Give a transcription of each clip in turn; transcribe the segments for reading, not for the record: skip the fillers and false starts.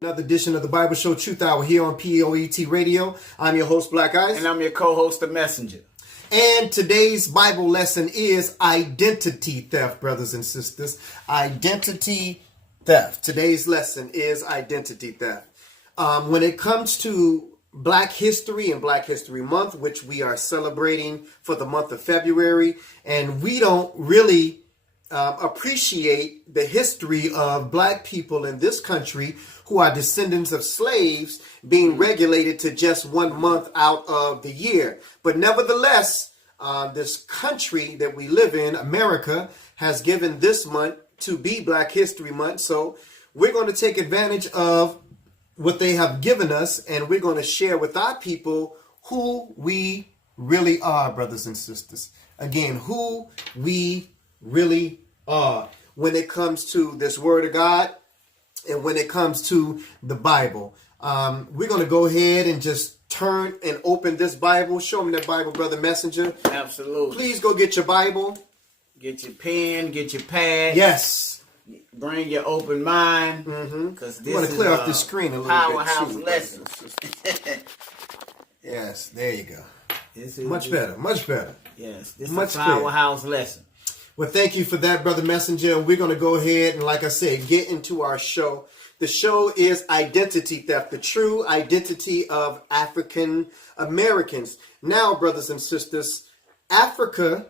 Another edition of the Bible Show Truth Hour here on POET Radio. I'm your host, Black Ice. And I'm your co-host, The Messenger. And today's Bible lesson is identity theft, brothers and sisters. Identity theft. Today's lesson is identity theft. When it comes to Black History and Black History Month, which we are celebrating for the month of February, and we don't really appreciate the history of Black people in this country who are descendants of slaves being regulated to just 1 month out of the year. But nevertheless, this country that we live in, America, has given this month to be Black History Month. So we're going to take advantage of what they have given us, and we're going to share with our people who we really are, brothers and sisters. Again, who we really are when it comes to this Word of God and when it comes to the Bible. We're going to go ahead and just turn and open this Bible. Show me that Bible, Brother Messenger. Absolutely. Please go get your Bible. Get your pen, get your pad. Yes. Bring your open mind. Because this is clear off the screen a little powerhouse bit. lesson. Yes, there you go. This is much better, much better. Yes, this much is a powerhouse lesson. Well, thank you for that, Brother Messenger. We're going to go ahead and, like I said, get into our show. The show is Identity Theft, the true identity of African Americans. Now, brothers and sisters, Africa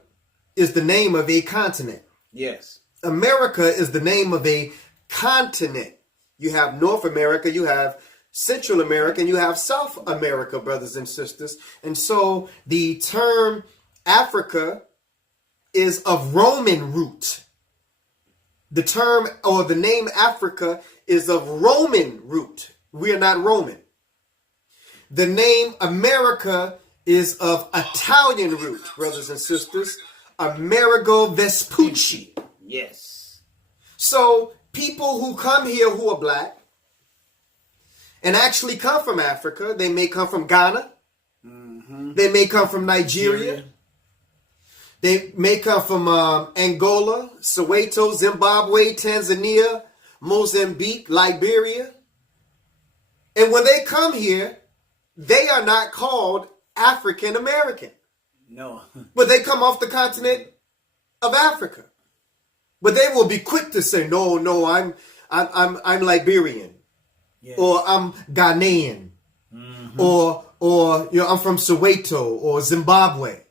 is the name of a continent. Yes. America is the name of a continent. You have North America, you have Central America, and you have South America, brothers and sisters. And so the term Africa is of Roman root. The term or the name Africa is of Roman root. We are not Roman. The name America is of Italian root, brothers and sisters. Amerigo Vespucci. Yes. So people who come here who are Black and actually come from Africa, they may come from Ghana. They may come from Nigeria. They may come from Angola, Soweto, Zimbabwe, Tanzania, Mozambique, Liberia. And when they come here, they are not called African American. No. But they come off the continent of Africa. But they will be quick to say, no, I'm Liberian. Yes. Or I'm Ghanaian. Or I'm from Soweto or Zimbabwe.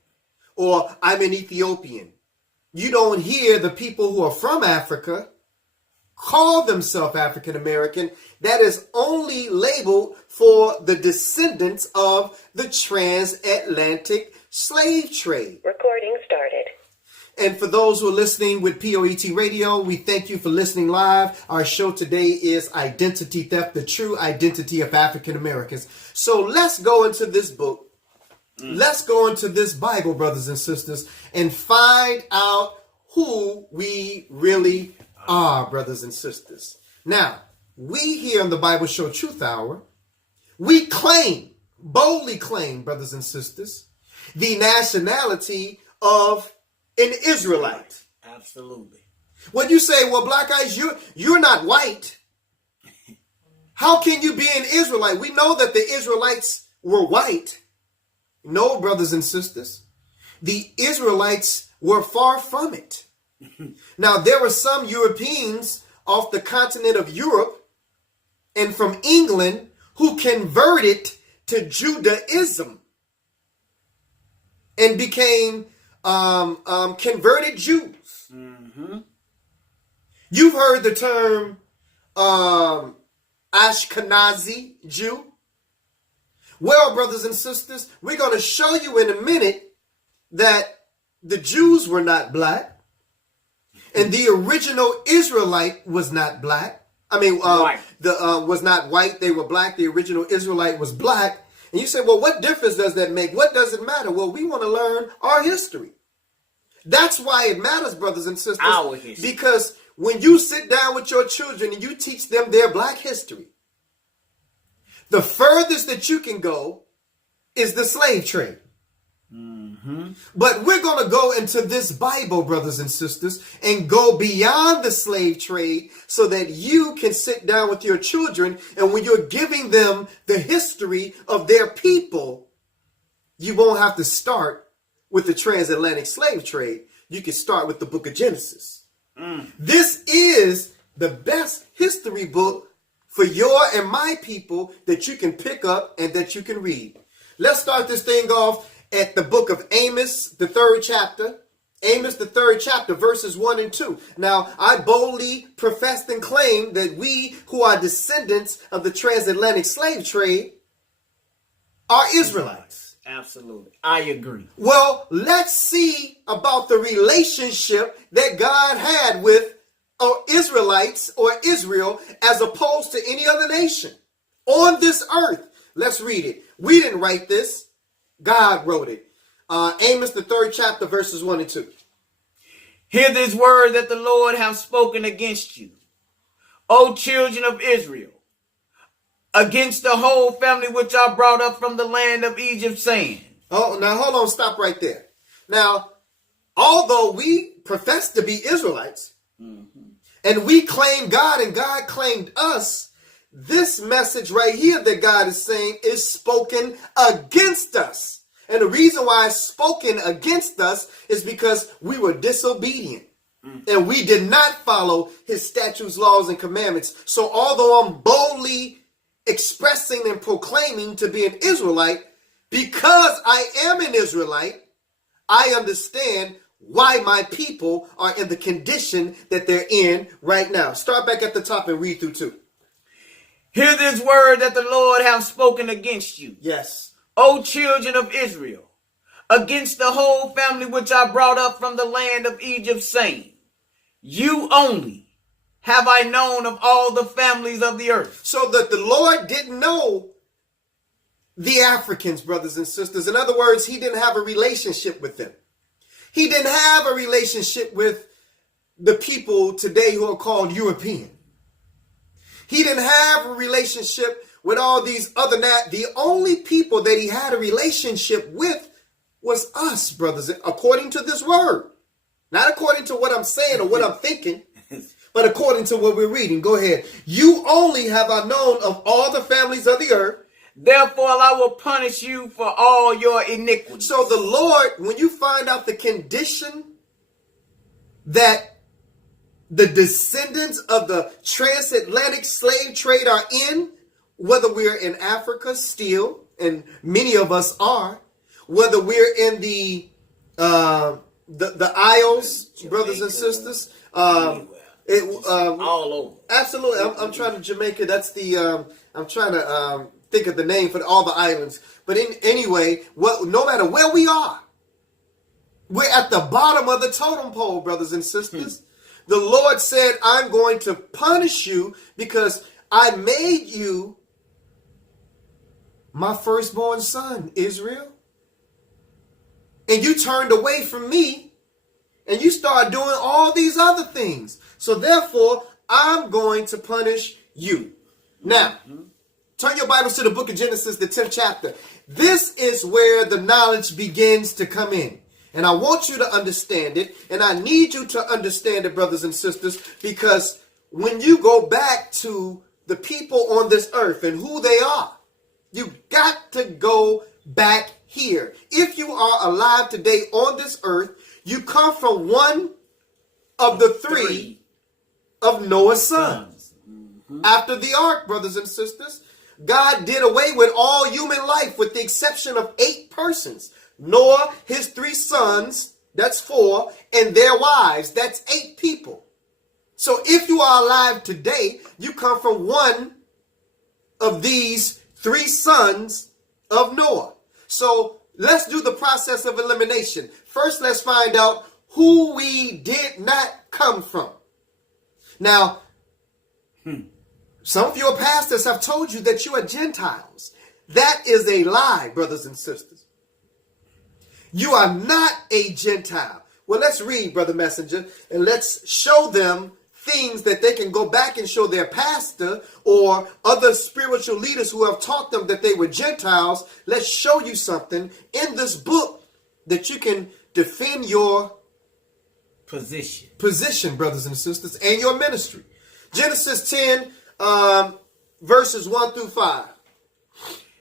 Or I'm an Ethiopian. You don't hear the people who are from Africa call themselves African American. That is only labeled for the descendants of the transatlantic slave trade. Recording started. And for those who are listening with POET Radio, we thank you for listening live. Our show today is Identity Theft, the true identity of African Americans. So let's go into this book. Let's go into this Bible, brothers and sisters, and find out who we really are, brothers and sisters. Now, we here on the Bible Show Truth Hour, we boldly claim, brothers and sisters, the nationality of an Israelite. Absolutely. When you say, well, Black Eyes, you're not white. How can you be an Israelite? We know that the Israelites were white. No, brothers and sisters, the Israelites were far from it. Now, there were some Europeans off the continent of Europe and from England who converted to Judaism and became converted Jews. You've heard the term Ashkenazi Jew. Well, brothers and sisters, we're going to show you in a minute that the Jews were not Black and the original Israelite was not Black. I mean, was not white. They were Black. The original Israelite was Black. And you say, well, what difference does that make? What does it matter? Well, we want to learn our history. That's why it matters, brothers and sisters. Our history. Because when you sit down with your children and you teach them their Black history, the furthest that you can go is the slave trade. But we're going to go into this Bible, brothers and sisters, and go beyond the slave trade so that you can sit down with your children, and when you're giving them the history of their people, you won't have to start with the transatlantic slave trade. You can start with the book of Genesis. This is the best history book for your and my people that you can pick up and that you can read. Let's start this thing off at the book of Amos, the third chapter. Amos, the third chapter, verses 1 and 2. Now, I boldly profess and claim that we who are descendants of the transatlantic slave trade are Israelites. Absolutely. I agree. Well, let's see about the relationship that God had with Israelites or Israel as opposed to any other nation on this earth. Let's read it. We didn't write this. God wrote it. Amos, the third chapter, verses 1 and 2. Hear this word that the Lord hath spoken against you, O children of Israel, against the whole family which I brought up from the land of Egypt, saying. Oh, now hold on, stop right there. Now, although we profess to be Israelites, and we claim God and God claimed us, this message right here that God is saying is spoken against us. And the reason why it's spoken against us is because we were disobedient. And we did not follow his statutes, laws, and commandments. So although I'm boldly expressing and proclaiming to be an Israelite, because I am an Israelite, I understand why my people are in the condition that they're in right now. Start back at the top and read through 2. Hear this word that the Lord hath spoken against you, Yes. O children of Israel, against the whole family which I brought up from the land of Egypt, saying, you only have I known of all the families of the earth. So that the Lord didn't know the Africans, brothers and sisters. In other words, he didn't have a relationship with them. He didn't have a relationship with the people today who are called European. He didn't have a relationship with all these other the only people that he had a relationship with was us, brothers, according to this word. Not according to what I'm saying or what I'm thinking, but according to what we're reading. Go ahead. You only have I known of all the families of the earth. Therefore I will punish you for all your iniquities. So the Lord, when you find out the condition that the descendants of the transatlantic slave trade are in, whether we're in Africa still, and many of us are, whether we're in the Isles, brothers and sisters, all over. Absolutely. I'm trying to Jamaica. That's the I'm trying to think of the name for all the islands. But anyway, no matter where we are, we're at the bottom of the totem pole, brothers and sisters. The Lord said, I'm going to punish you because I made you my firstborn son, Israel. And you turned away from me and you started doing all these other things. So therefore, I'm going to punish you. Now, turn your Bibles to the book of Genesis, the 10th chapter. This is where the knowledge begins to come in. And I want you to understand it. And I need you to understand it, brothers and sisters, because when you go back to the people on this earth and who they are, you got to go back here. If you are alive today on this earth, you come from one of the three of Noah's sons. After the ark, brothers and sisters, God did away with all human life with the exception of 8 persons. Noah, his 3 sons, that's 4, and their wives, that's 8 people. So if you are alive today, you come from one of these 3 sons of Noah. So let's do the process of elimination. First, let's find out who we did not come from. Now, some of your pastors have told you that you are Gentiles. That is a lie, brothers and sisters. You are not a Gentile. Well, let's read, Brother Messenger, and let's show them things that they can go back and show their pastor or other spiritual leaders who have taught them that they were Gentiles. Let's show you something in this book that you can defend your position, brothers and sisters, and your ministry. Genesis 10, verses 1 through 5.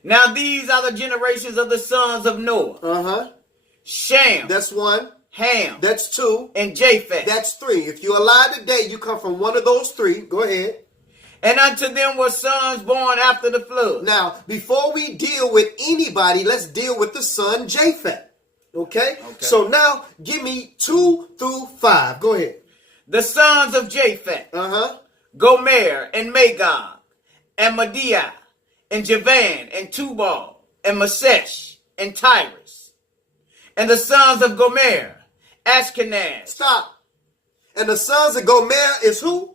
Now these are the generations of the sons of Noah. Shem. That's 1. Ham. That's 2. And Japheth. That's 3. If you're alive today, you come from one of those 3. Go ahead. And unto them were sons born after the flood. Now, before we deal with anybody, let's deal with the son Japheth. Okay? So now, give me 2 through 5. Go ahead. The sons of Japheth. Gomer and Magog and Mediah and Javan and Tubal and Masesh and Tyrus. And the sons of Gomer, Ashkenaz. Stop. And the sons of Gomer is who?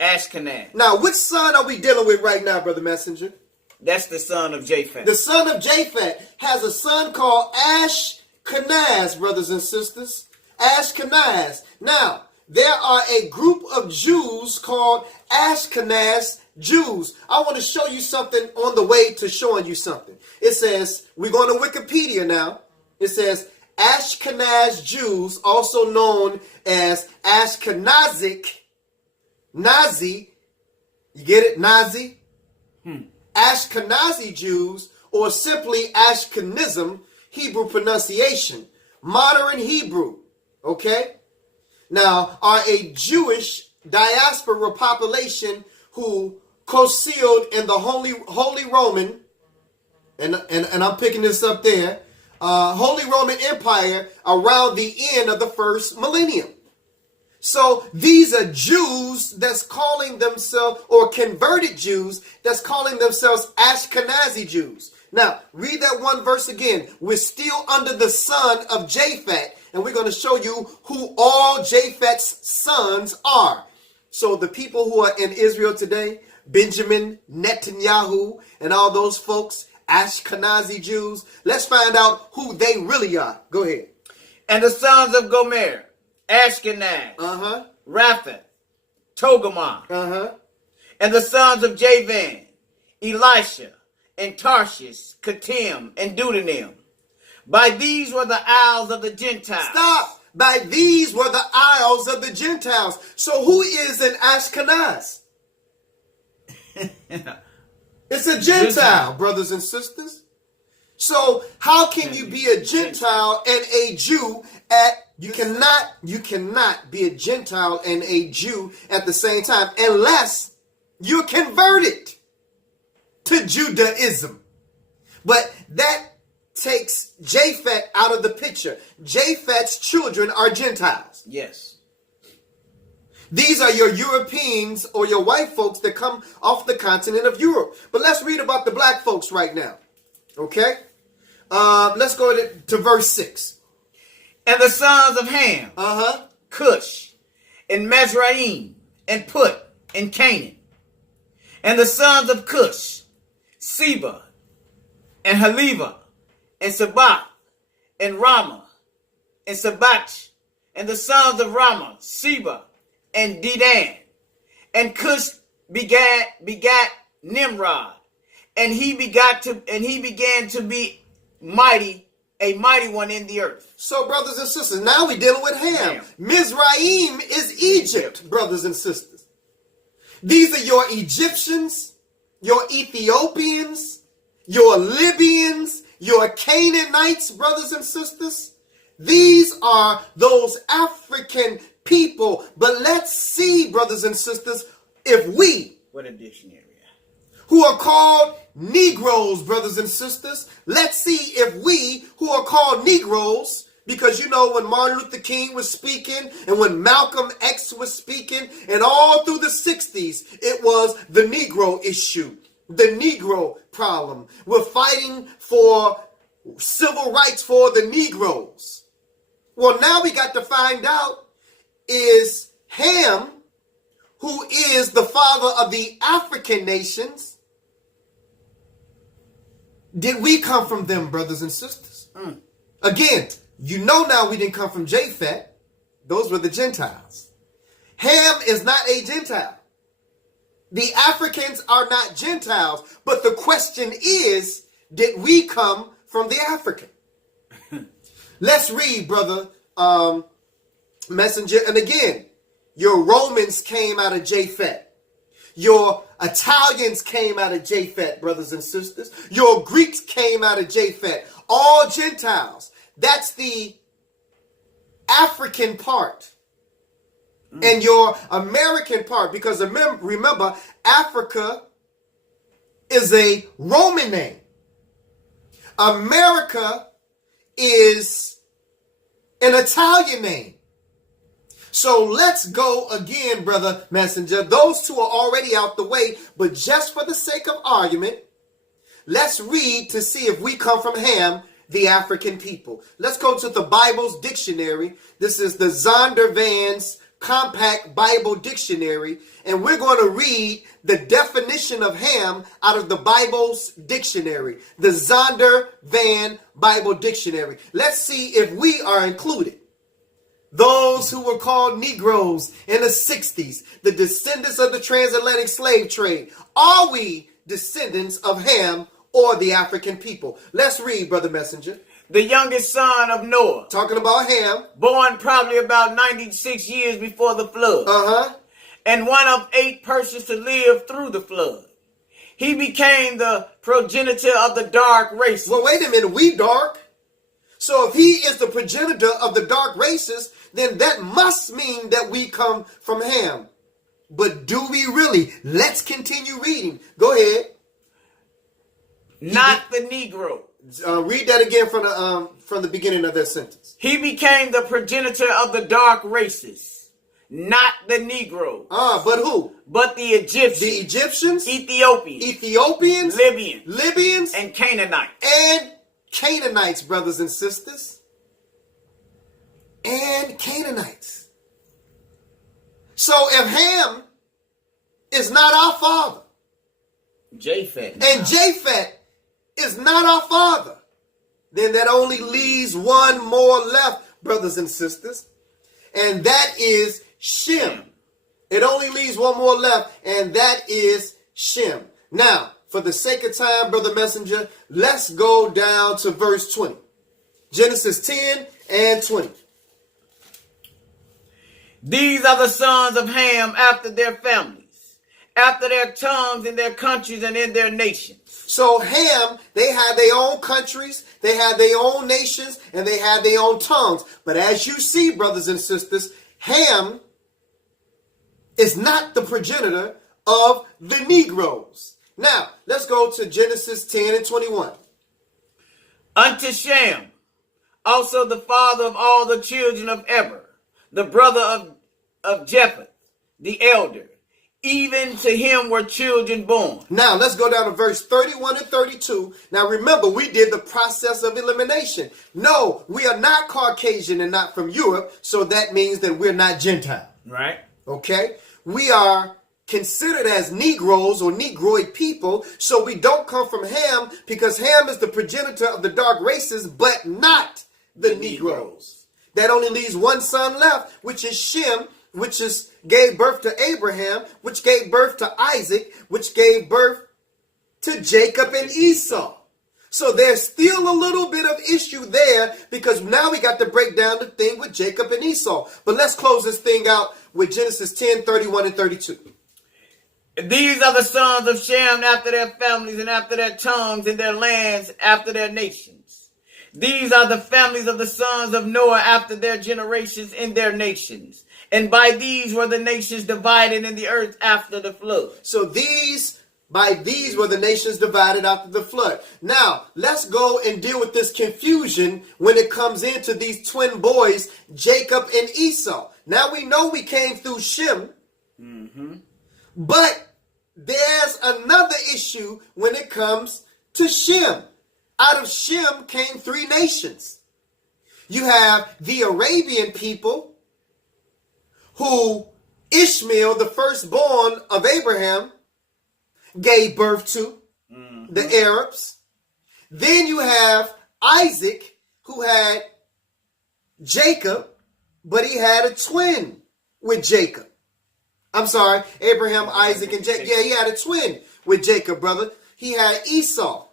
Ashkenaz. Now, which son are we dealing with right now, Brother Messenger? That's the son of Japheth. The son of Japheth has a son called Ashkenaz, brothers and sisters. Ashkenaz. Now, there are a group of Jews called Ashkenaz Jews. I want to show you something on the way to showing you something. It says, we're going to Wikipedia now. It says, Ashkenaz Jews, also known as Ashkenazic, Nazi, you get it? Nazi? Ashkenazi Jews, or simply Ashkenazism, Hebrew pronunciation, modern Hebrew, okay? Now, are a Jewish diaspora population who co-sealed in the Holy Roman, and I'm picking this up there, Holy Roman Empire around the end of the first millennium. So these are Jews that's calling themselves, or converted Jews that's calling themselves Ashkenazi Jews. Now, read that one verse again. We're still under the son of Japheth, and we're going to show you who all Japheth's sons are. So the people who are in Israel today, Benjamin Netanyahu, and all those folks, Ashkenazi Jews, let's find out who they really are. Go ahead. And the sons of Gomer, Ashkenaz, Raphath, Togarmah, and the sons of Javan, Elisha, and Tarshish, Kittim, and Deuteronym. By these were the isles of the Gentiles. Stop! By these were the isles of the Gentiles. So who is an Ashkenaz? It's a Gentile, brothers and sisters. So how can you be a Gentile and a Jew you cannot be a Gentile and a Jew at the same time unless you're converted to Judaism. But that takes Japheth out of the picture. Japheth's children are Gentiles. Yes. These are your Europeans or your white folks that come off the continent of Europe. But let's read about the black folks right now. Okay? Let's go to verse 6. And the sons of Ham, Cush, and Mizraim, and Put, and Canaan. And the sons of Cush, Seba, and Haleva, and Sabath, and Ramah, and Sabach. And the sons of Ramah, Seba, and Dedan. And Cush begat Nimrod, and he began to be a mighty one in the earth. So, brothers and sisters, now we're dealing with Ham. Mizraim is Egypt, brothers and sisters. These are your Egyptians, your Ethiopians, your Libyans, your Canaanites, brothers and sisters. These are those African people. But let's see, brothers and sisters, if we, what a dictionary, who are called Negroes, brothers and sisters, let's see if we, who are called Negroes, because you know when Martin Luther King was speaking and when Malcolm X was speaking and all through the 60s, it was the Negro issue, the Negro problem. We're fighting for civil rights for the Negroes. Well, now we got to find out, is Ham, who is the father of the African nations, did we come from them, brothers and sisters? Again, you know now we didn't come from Japheth. Those were the Gentiles. Ham is not a Gentile. The Africans are not Gentiles. But the question is, did we come from the African? Let's read, brother Messenger. And again, your Romans came out of Japhet. Your Italians came out of Japhet, brothers and sisters. Your Greeks came out of Japhet. All Gentiles. That's the African part. And your American part. Because remember, Africa is a Roman name. America is an Italian name. So let's go again, brother Messenger. Those two are already out the way, but just for the sake of argument, let's read to see if we come from Ham, the African people. Let's go to the Bible's dictionary. This is the Zondervan's Compact Bible Dictionary, and we're going to read the definition of Ham out of the Bible's dictionary, the Zondervan Bible Dictionary. Let's see if we are included. Those who were called Negroes in the 60s, the descendants of the transatlantic slave trade. Are we descendants of Ham or the African people? Let's read, brother Messenger. The youngest son of Noah. Talking about Ham. Born probably about 96 years before the flood. And one of 8 persons to live through the flood. He became the progenitor of the dark races. Well, wait a minute. We dark? So if he is the progenitor of the dark races, then that must mean that we come from Ham. But do we really? Let's continue reading. Go ahead. Not the Negro. Read that again from the beginning of that sentence. He became the progenitor of the dark races. Not the Negro. But who? But the Egyptians. The Egyptians? Ethiopians. Libyans. And Canaanites. And Canaanites, brothers and sisters. And Canaanites. So if Ham is not our father, Japhet. and Japhet is not our father, then that only leaves one more left, brothers and sisters. And that is Shem. It only leaves one more left, and that is Shem. Now, for the sake of time, brother Messenger, let's go down to verse 20. Genesis 10 and 20. These are the sons of Ham after their families, after their tongues, in their countries, and in their nations. So Ham, they had their own countries, they had their own nations, and they had their own tongues. But as you see, brothers and sisters, Ham is not the progenitor of the Negroes. Now, let's go to Genesis 10 and 21. Unto Shem, also the father of all the children of Eber, the brother of Japheth, the elder. Even to him were children born. Now, let's go down to verse 31 and 32. Now, remember, we did the process of elimination. No, we are not Caucasian and not from Europe, so that means that we're not Gentile. Right. Okay? We are considered as Negroes or Negroid people, so we don't come from Ham because Ham is the progenitor of the dark races, but not the Negroes. That only leaves one son left, which is Shem, which gave birth to Abraham, which gave birth to Isaac, which gave birth to Jacob and Esau. So there's still a little bit of issue there because now we got to break down the thing with Jacob and Esau. But let's close this thing out with Genesis 10, 31 and 32. These are the sons of Shem after their families and after their tongues and their lands after their nations. These are the families of the sons of Noah after their generations in their nations. And by these were the nations divided in the earth after the flood. So by these were the nations divided after the flood. Now, let's go and deal with this confusion when it comes into these twin boys, Jacob and Esau. Now we know we came through Shem, but there's another issue when it comes to Shem. Out of Shem came 3 nations. You have the Arabian people, who Ishmael, the firstborn of Abraham, gave birth to, the Arabs. Then you have Isaac, who had Jacob, but he had a twin with Jacob. I'm sorry, Abraham, Isaac, and Jacob. Yeah, he had a twin with Jacob, brother. He had Esau.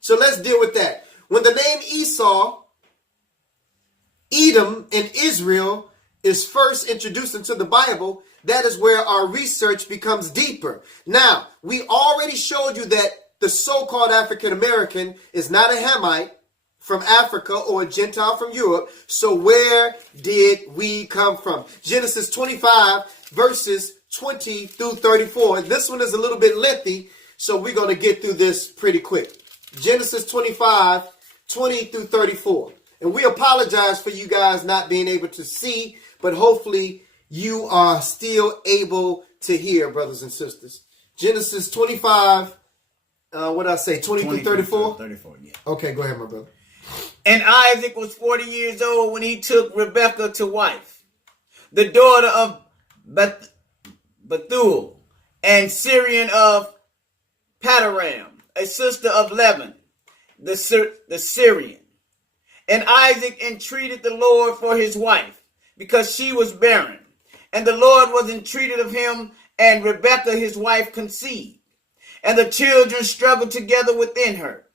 So let's deal with that. When the name Esau Edom and Israel is first introduced into the Bible, that is where our research becomes deeper. Now, we already showed you that the so-called African American is not a Hamite from Africa or a Gentile from Europe. So where did we come from? Genesis 25 verses 20 through 34. This one is a little bit lengthy, so we're going to get through this pretty quick. Genesis 25, 20 through 34. And we apologize for you guys not being able to see, but hopefully you are still able to hear, brothers and sisters. Genesis 25, what did I say, 20 through 34? 34, yeah. Okay, go ahead, my brother. And Isaac was 40 years old when he took Rebekah to wife, the daughter of Bethuel, and Syrian of Padaram, a sister of Laban, the Syrian. And Isaac entreated the Lord for his wife, because she was barren. And the Lord was entreated of him, and Rebekah his wife conceived. And the children struggled together within her.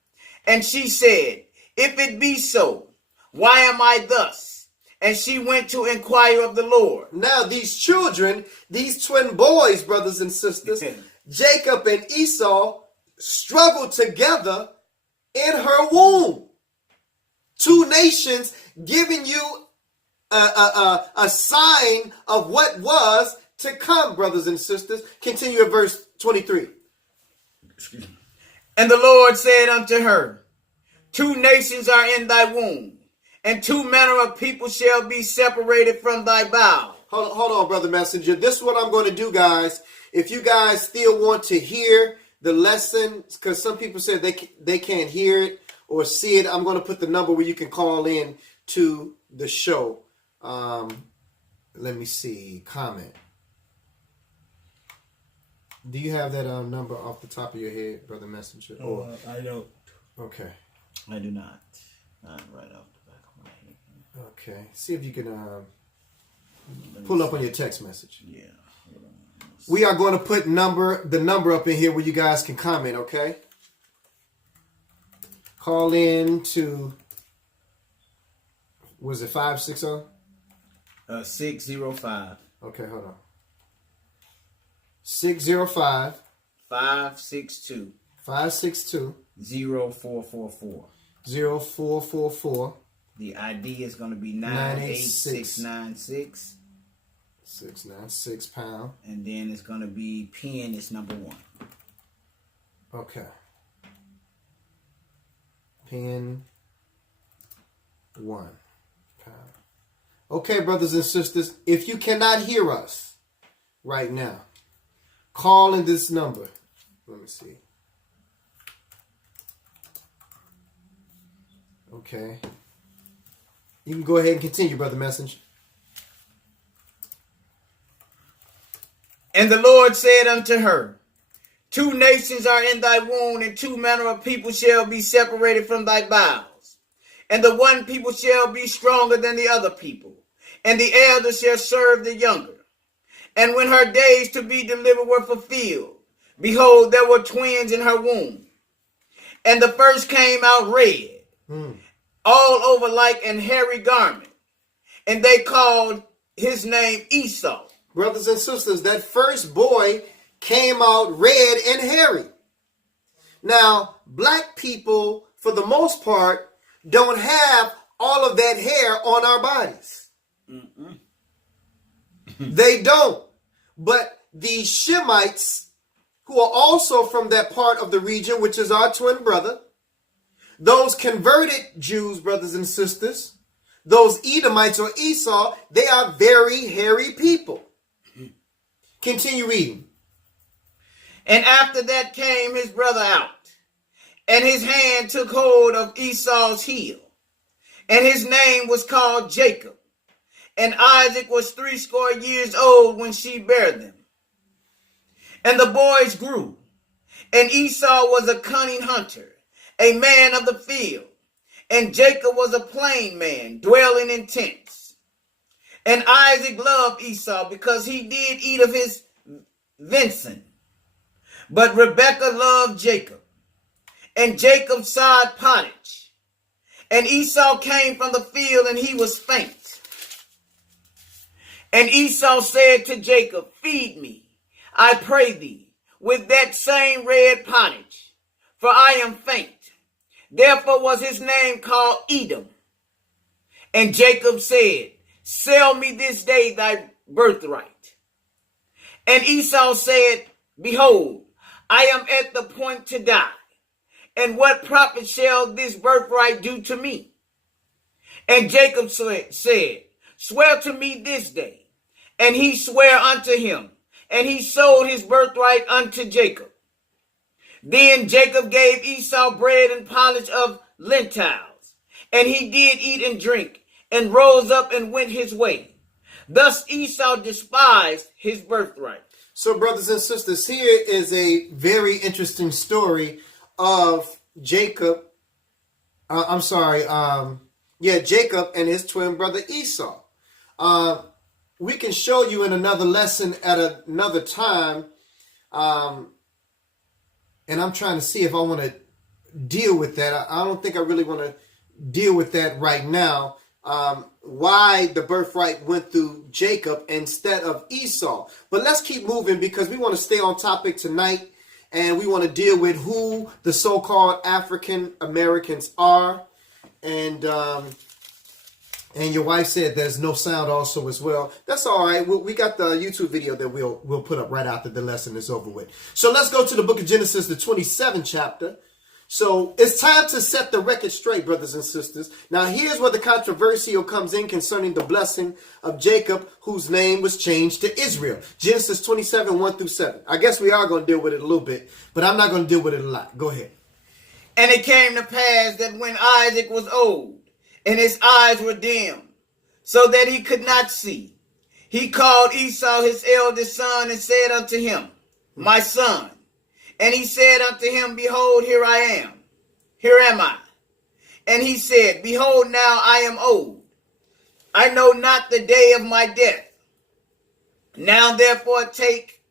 And she said, if it be so, why am I thus? And she went to inquire of the Lord. Now these children, these twin boys, brothers and sisters, Jacob and Esau, struggled together in her womb. Two nations giving you a sign of what was to come, brothers and sisters. Continue at verse 23. And the Lord said unto her, two nations are in thy womb, and two manner of people shall be separated from thy bowels. Hold on, brother messenger. This is what I'm going to do, guys. If you guys still want to hear the lesson, because some people said they can't hear it or see it, I'm going to put the number where you can call in to the show. Let me see. Comment. Do you have that number off the top of your head, brother messenger? I don't. Okay. I do not. Not right off the back of my head. Okay. See if you can pull up on your text message. Yeah. We are going to put the number up in here where you guys can comment, okay? Call in to, was it 560? 605. Okay, hold on. 605 562 562 0444. 0444. The ID is going to be 98696. 696 pound. And then it's going to be PIN is number 1. Okay. PIN 1 pound. Okay, brothers and sisters, if you cannot hear us right now, call in this number. Let me see. Okay. You can go ahead and continue, brother messenger. And the Lord said unto her, two nations are in thy womb, and two manner of people shall be separated from thy bowels. And the one people shall be stronger than the other people, and the elder shall serve the younger. And when her days to be delivered were fulfilled, behold, there were twins in her womb. And the first came out red, all over like an hairy garment. And they called his name Esau. Brothers and sisters, that first boy came out red and hairy. Now, black people, for the most part, don't have all of that hair on our bodies. They don't. But the Shemites, who are also from that part of the region, which is our twin brother, those converted Jews, brothers and sisters, those Edomites or Esau, they are very hairy people. Continue reading. And after that came his brother out, and his hand took hold of Esau's heel, and his name was called Jacob. And Isaac was 80 years old when she bare them. And the boys grew, and Esau was a cunning hunter, a man of the field, and Jacob was a plain man, dwelling in tents. And Isaac loved Esau because he did eat of his venison. But Rebekah loved Jacob. And Jacob sowed pottage. And Esau came from the field, and he was faint. And Esau said to Jacob, feed me, I pray thee, with that same red pottage, for I am faint. Therefore was his name called Edom. And Jacob said, sell me this day thy birthright. And Esau said, behold, I am at the point to die. And what profit shall this birthright do to me? And Jacob said, swear to me this day. And he sware unto him, and he sold his birthright unto Jacob. Then Jacob gave Esau bread and polish of lentils, and he did eat and drink, and rose up and went his way. Thus Esau despised his birthright. So, brothers and sisters, here is a very interesting story of Jacob. Jacob and his twin brother Esau. We can show you in another lesson at another time. And I'm trying to see if I want to deal with that. I don't think I really want to deal with that right now. Why the birthright went through Jacob instead of Esau. But let's keep moving because we want to stay on topic tonight. And we want to deal with who the so-called African Americans are. And your wife said there's no sound also as well. That's all right. We got the YouTube video that we'll put up right after the lesson is over with. So let's go to the book of Genesis, the 27th chapter. So it's time to set the record straight, brothers and sisters. Now here's where the controversial comes in concerning the blessing of Jacob, whose name was changed to Israel. Genesis 27, 1 through 7. I guess we are going to deal with it a little bit, but I'm not going to deal with it a lot. Go ahead. And it came to pass that when Isaac was old, and his eyes were dim, so that he could not see, he called Esau his eldest son, and said unto him, my son. And he said unto him, behold, here I am. Here am I. And he said, behold, now I am old. I know not the day of my death. Now therefore take,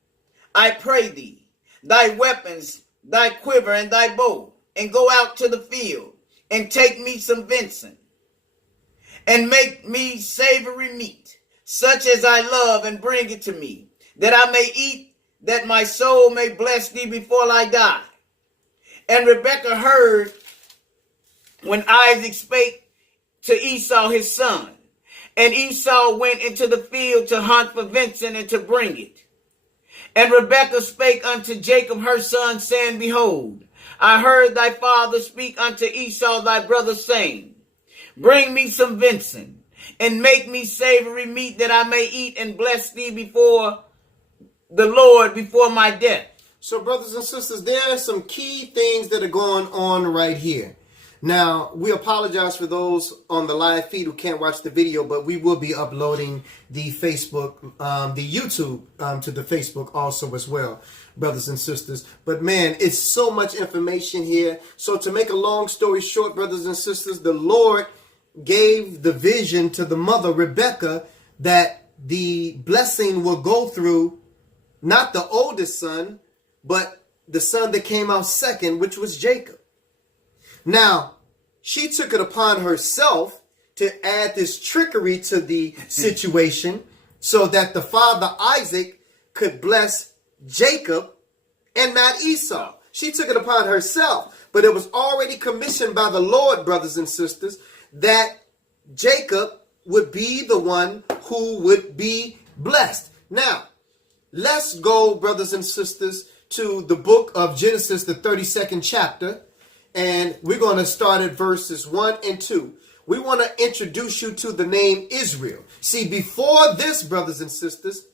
I pray thee, thy weapons, thy quiver, and thy bow, and go out to the field, and take me some venison, and make me savory meat, such as I love, and bring it to me, that I may eat, that my soul may bless thee before I die. And Rebekah heard when Isaac spake to Esau his son. And Esau went into the field to hunt for venison and to bring it. And Rebekah spake unto Jacob her son, saying, behold, I heard thy father speak unto Esau thy brother, saying, bring me some venison, and make me savory meat, that I may eat and bless thee before the Lord before my death. So, brothers and sisters, there are some key things that are going on right here. Now, we apologize for those on the live feed who can't watch the video, but we will be uploading the Facebook, the YouTube to the Facebook also as well, brothers and sisters. But man, it's so much information here. So to make a long story short, brothers and sisters, the Lord gave the vision to the mother, Rebekah, that the blessing will go through not the oldest son, but the son that came out second, which was Jacob. Now, she took it upon herself to add this trickery to the situation so that the father Isaac could bless Jacob and not Esau. She took it upon herself, but it was already commissioned by the Lord, brothers and sisters, that Jacob would be the one who would be blessed. Now, let's go, brothers and sisters, to the book of Genesis, the 32nd chapter, and we're going to start at verses 1 and 2. We want to introduce you to the name Israel. See, before this, brothers and sisters,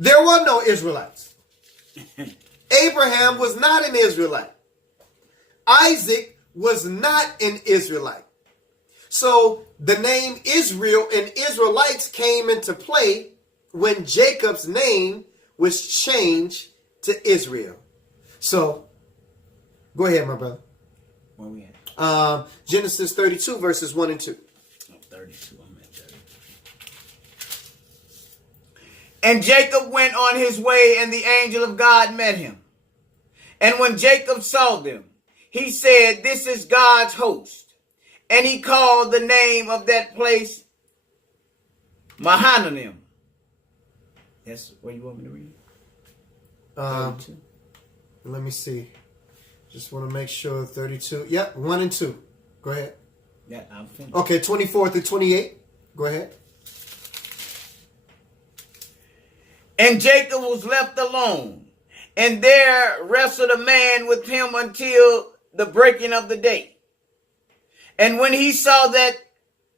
there were no Israelites. Abraham was not an Israelite. Isaac was not an Israelite. So the name Israel and Israelites came into play when Jacob's name was changed to Israel. So go ahead, my brother. Where we at? Genesis 32 verses 1 and 2. Oh, 32. I'm at 30. And Jacob went on his way, and the angel of God met him. And when Jacob saw them, he said, this is God's host. And he called the name of that place Mahananim. That's where you want me to read? Let me see. Just want to make sure 32. Yep, 1 and 2. Go ahead. Yeah, I'm finished. Okay, 24 through 28. Go ahead. And Jacob was left alone, and there wrestled a man with him until the breaking of the day. And when he saw that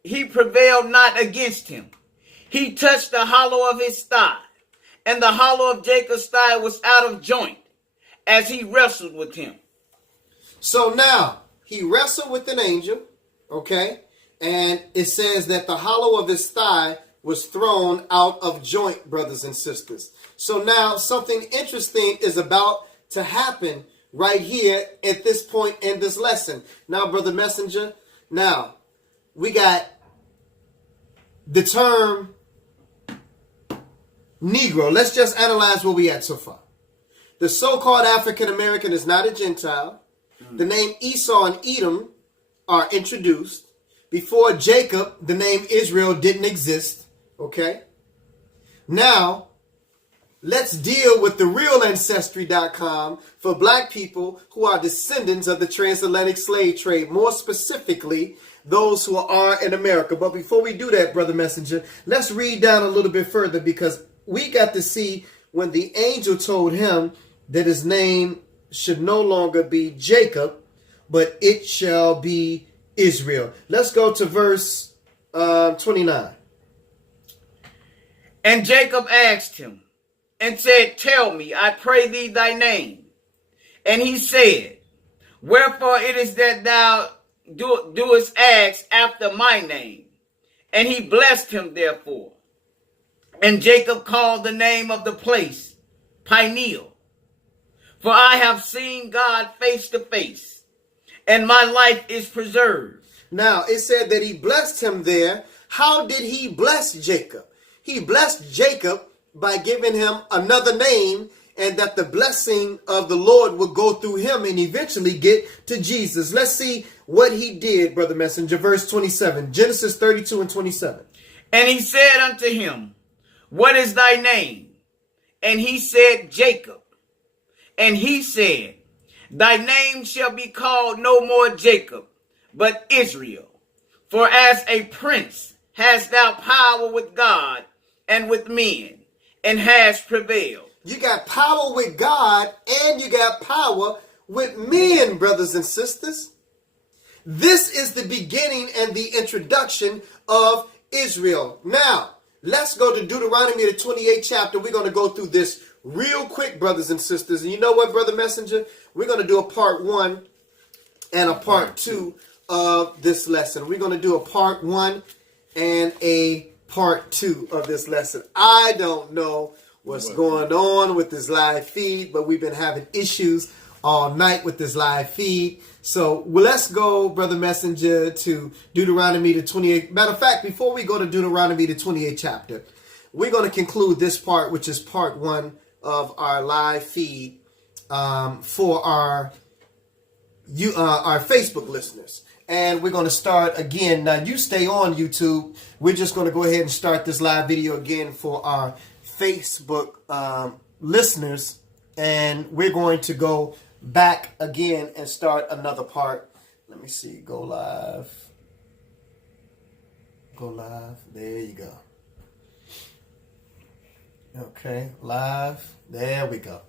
he prevailed not against him, he touched the hollow of his thigh, and the hollow of Jacob's thigh was out of joint as he wrestled with him. So now he wrestled with an angel, okay? And it says that the hollow of his thigh was thrown out of joint, brothers and sisters. So now something interesting is about to happen right here at this point in this lesson. Now, Brother Messenger, now we got the term Negro. Let's just analyze where we at so far. The so-called African American is not a Gentile. The name Esau and Edom are introduced. Before Jacob, the name Israel didn't exist. Okay? Now, let's deal with the real Ancestry.com for black people who are descendants of the transatlantic slave trade. More specifically, those who are in America. But before we do that, Brother Messenger, let's read down a little bit further, because we got to see when the angel told him that his name should no longer be Jacob, but it shall be Israel. Let's go to verse 29. And Jacob asked him and said, Tell me, I pray thee, thy name. And he said, Wherefore it is that thou doest ask after my name. And he blessed him therefore. And Jacob called the name of the place Peniel. For I have seen God face to face, and my life is preserved. Now, it said that he blessed him there. How did he bless Jacob? He blessed Jacob by giving him another name, and that the blessing of the Lord would go through him and eventually get to Jesus. Let's see what he did, Brother Messenger. Verse 27, Genesis 32 and 27. And he said unto him, What is thy name? And he said, Jacob. And he said, Thy name shall be called no more Jacob, but Israel. For as a prince hast thou power with God and with men, and hast prevailed. You got power with God and you got power with men, brothers and sisters. This is the beginning and the introduction of Israel. Now, let's go to Deuteronomy, the 28th chapter. We're going to go through this real quick, brothers and sisters. And you know what, Brother Messenger? We're going to do a part 1 and a part 2 of this lesson. We're going to do a part 1 and a part 2 of this lesson. I don't know what's going on with this live feed, but we've been having issues all night with this live feed. So let's go, Brother Messenger, to Deuteronomy, the 28th. Matter of fact, before we go to Deuteronomy, the 28th chapter, we're going to conclude this part, which is part 1 of our live feed for our Facebook listeners. And we're going to start again. Now, you stay on YouTube. We're just going to go ahead and start this live video again for our Facebook listeners. And we're going to go back again and start another part. Let me see. Go live. Go live. There you go. Okay, live. There we go.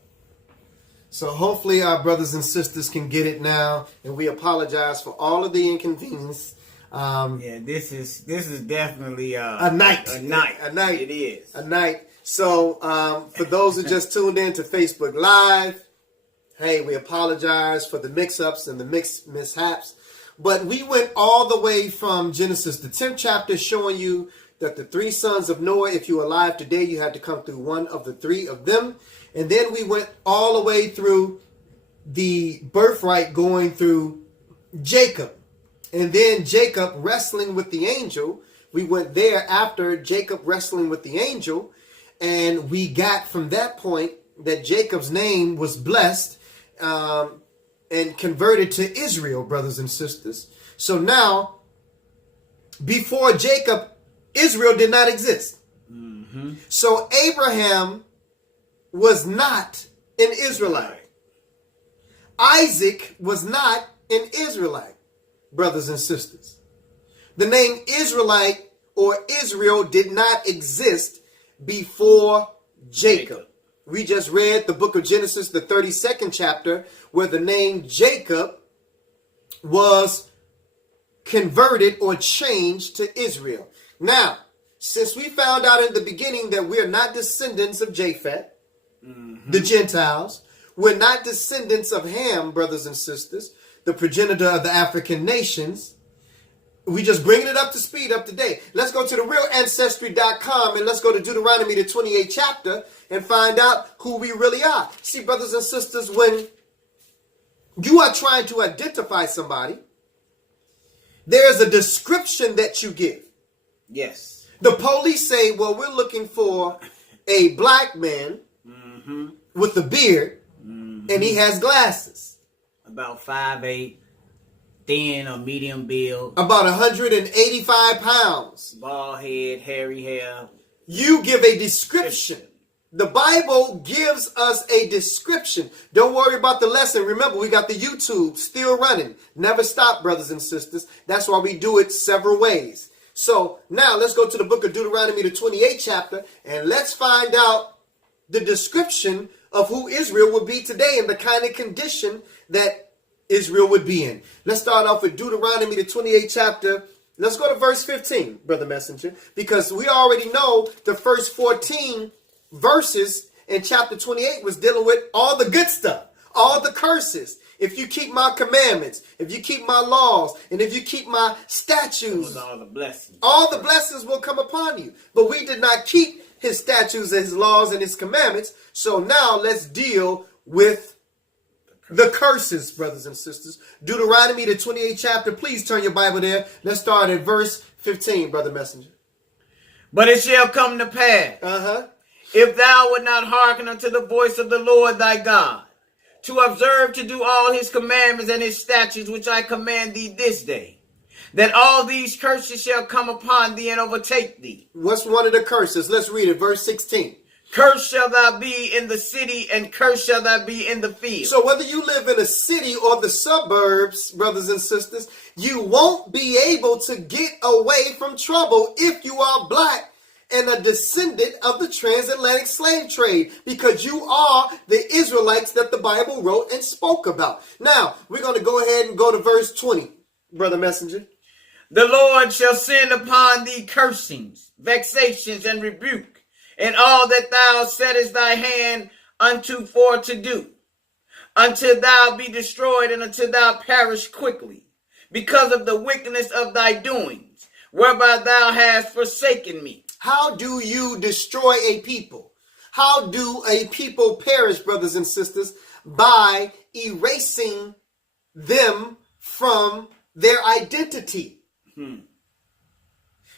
So hopefully our brothers and sisters can get it now, and we apologize for all of the inconvenience. Yeah, this is definitely a night. A night. A night. It is. A night. So for those who just tuned in to Facebook Live, hey, we apologize for the mix-ups and the mishaps. But we went all the way from Genesis, the 10th chapter, showing you that the 3 sons of Noah, if you were alive today, you had to come through one of the 3 of them. And then we went all the way through the birthright going through Jacob. And then Jacob wrestling with the angel. We went there after Jacob wrestling with the angel. And we got from that point that Jacob's name was blessed and converted to Israel, brothers and sisters. So now Before Jacob, Israel did not exist. Mm-hmm. So Abraham was not an Israelite. Isaac was not an Israelite, brothers and sisters. The name Israelite or Israel did not exist before Jacob. We just read the book of Genesis, the 32nd chapter, where the name Jacob was converted or changed to Israel. Now, since we found out in the beginning that we're not descendants of Japheth, the Gentiles, we're not descendants of Ham, brothers and sisters, the progenitor of the African nations, we just bringing it up to speed, up to date. Let's go to the realancestry.com and let's go to Deuteronomy, the 28th chapter, and find out who we really are. See, brothers and sisters, when you are trying to identify somebody, there is a description that you give. Yes. The police say, well, we're looking for a black man with a beard, and he has glasses. About 5'8", thin or medium build. About 185 pounds. Bald head, hairy hair. You give a description. The Bible gives us a description. Don't worry about the lesson. Remember, we got the YouTube still running. Never stop, brothers and sisters. That's why we do it several ways. So now let's go to the book of Deuteronomy, the 28th chapter, and let's find out the description of who Israel would be today and the kind of condition that Israel would be in. Let's start off with Deuteronomy, the 28th chapter. Let's go to verse 15, Brother Messenger, because we already know the first 14 verses in chapter 28 was dealing with all the good stuff, all the curses. If you keep my commandments, if you keep my laws, and if you keep my statutes, all the blessings will come upon you. But we did not keep his statutes and his laws and his commandments. So now let's deal with the curses, brothers and sisters. Deuteronomy, the 28th chapter. Please turn your Bible there. Let's start at verse 15, Brother Messenger. But it shall come to pass, if thou wilt not hearken unto the voice of the Lord thy God, to observe to do all his commandments and his statutes which I command thee this day, that all these curses shall come upon thee and overtake thee. What's one of the curses? Let's read it. Verse 16. Cursed shall thou be in the city, and cursed shall thou be in the field. So whether you live in a city or the suburbs, brothers and sisters, you won't be able to get away from trouble if you are black and a descendant of the transatlantic slave trade, because you are the Israelites that the Bible wrote and spoke about. Now, we're going to go ahead and go to verse 20, Brother Messenger. The Lord shall send upon thee cursings, vexations, and rebuke, and all that thou settest thy hand unto for to do, until thou be destroyed and until thou perish quickly, because of the wickedness of thy doings, whereby thou hast forsaken me. How do you destroy a people? How do a people perish, brothers and sisters? By erasing them from their identity.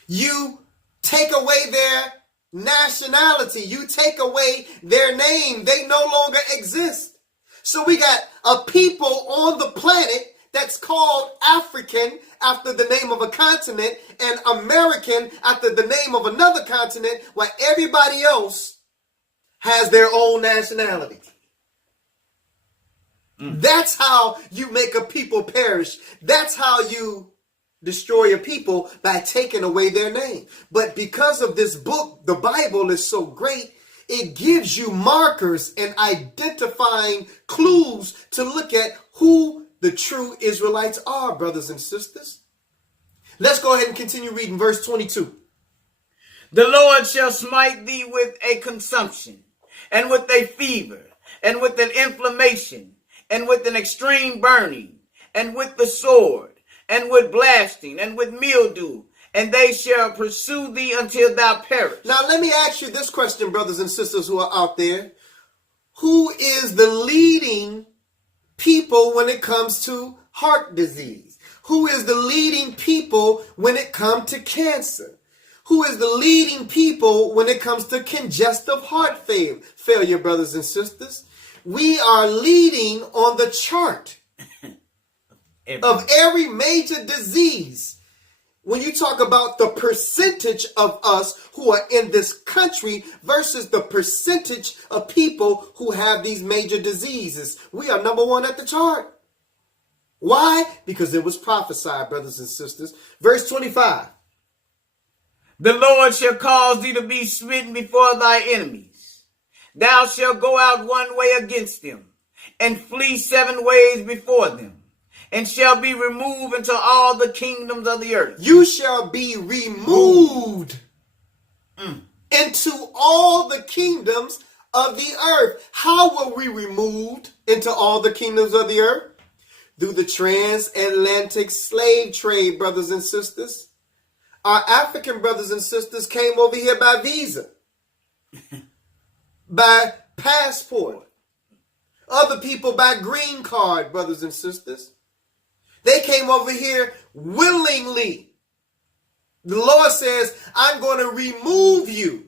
You take away their nationality. You take away their name. They no longer exist. So we got a people on the planet that's called African after the name of a continent and American after the name of another continent, while everybody else has their own nationality. That's how you make a people perish. That's how you destroy a people, by taking away their name. But because of this book, the Bible is so great, it gives you markers and identifying clues to look at who the true Israelites are, brothers and sisters. Let's go ahead and continue reading verse 22. The Lord shall smite thee with a consumption, and with a fever, and with an inflammation, and with an extreme burning, and with the sword, and with blasting, and with mildew, and they shall pursue thee until thou perish. Now let me ask you this question, brothers and sisters who are out there. Who is the leading people when it comes to heart disease? Who is the leading people when it comes to cancer? Who is the leading people when it comes to congestive heart failure, brothers and sisters? We are leading on the chart of every major disease. when you talk about the percentage of us who are in this country versus the percentage of people who have these major diseases, we are number one at the chart. Why? Because it was prophesied, brothers and sisters. Verse 25. The Lord shall cause thee to be smitten before thy enemies. Thou shalt go out one way against them, and flee 7 ways before them, and shall be removed into all the kingdoms of the earth. You shall be removed into all the kingdoms of the earth. How were we removed into all the kingdoms of the earth? Through the transatlantic slave trade, brothers and sisters. Our African brothers and sisters came over here by visa, by passport. Other people by green card, brothers and sisters. They came over here willingly. The Lord says, I'm going to remove you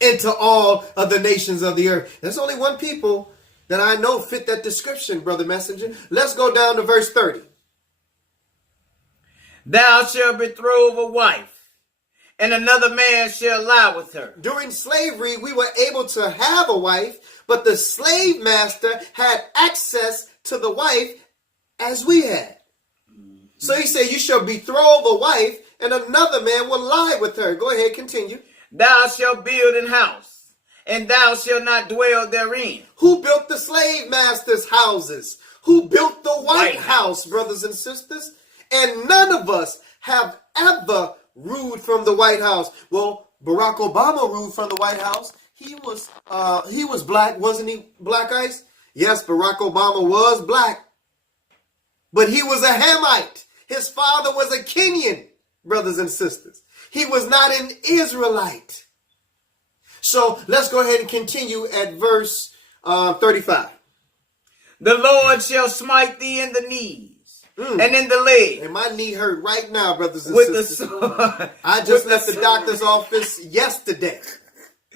into all of the nations of the earth. There's only one people that I know fit that description, brother messenger. Let's go down to verse 30. Thou shalt betroth a wife, and another man shall lie with her. During slavery, we were able to have a wife, but the slave master had access to the wife as we had. So he said, you shall betroth a wife, and another man will lie with her. Go ahead, continue. Thou shalt build an house, and thou shalt not dwell therein. Who built the slave master's houses? Who built the White House, brothers and sisters? And none of us have ever ruled from the White House. Well, Barack Obama ruled from the White House. He was black, wasn't he, Black Ice? Yes, Barack Obama was black. But he was a Hamite. His father was a Kenyan, brothers and sisters. He was not an Israelite. So let's go ahead and continue at verse 35. The Lord shall smite thee in the knees and in the leg. And my knee hurt right now, brothers and with sisters. the sword. I just left the doctor's office yesterday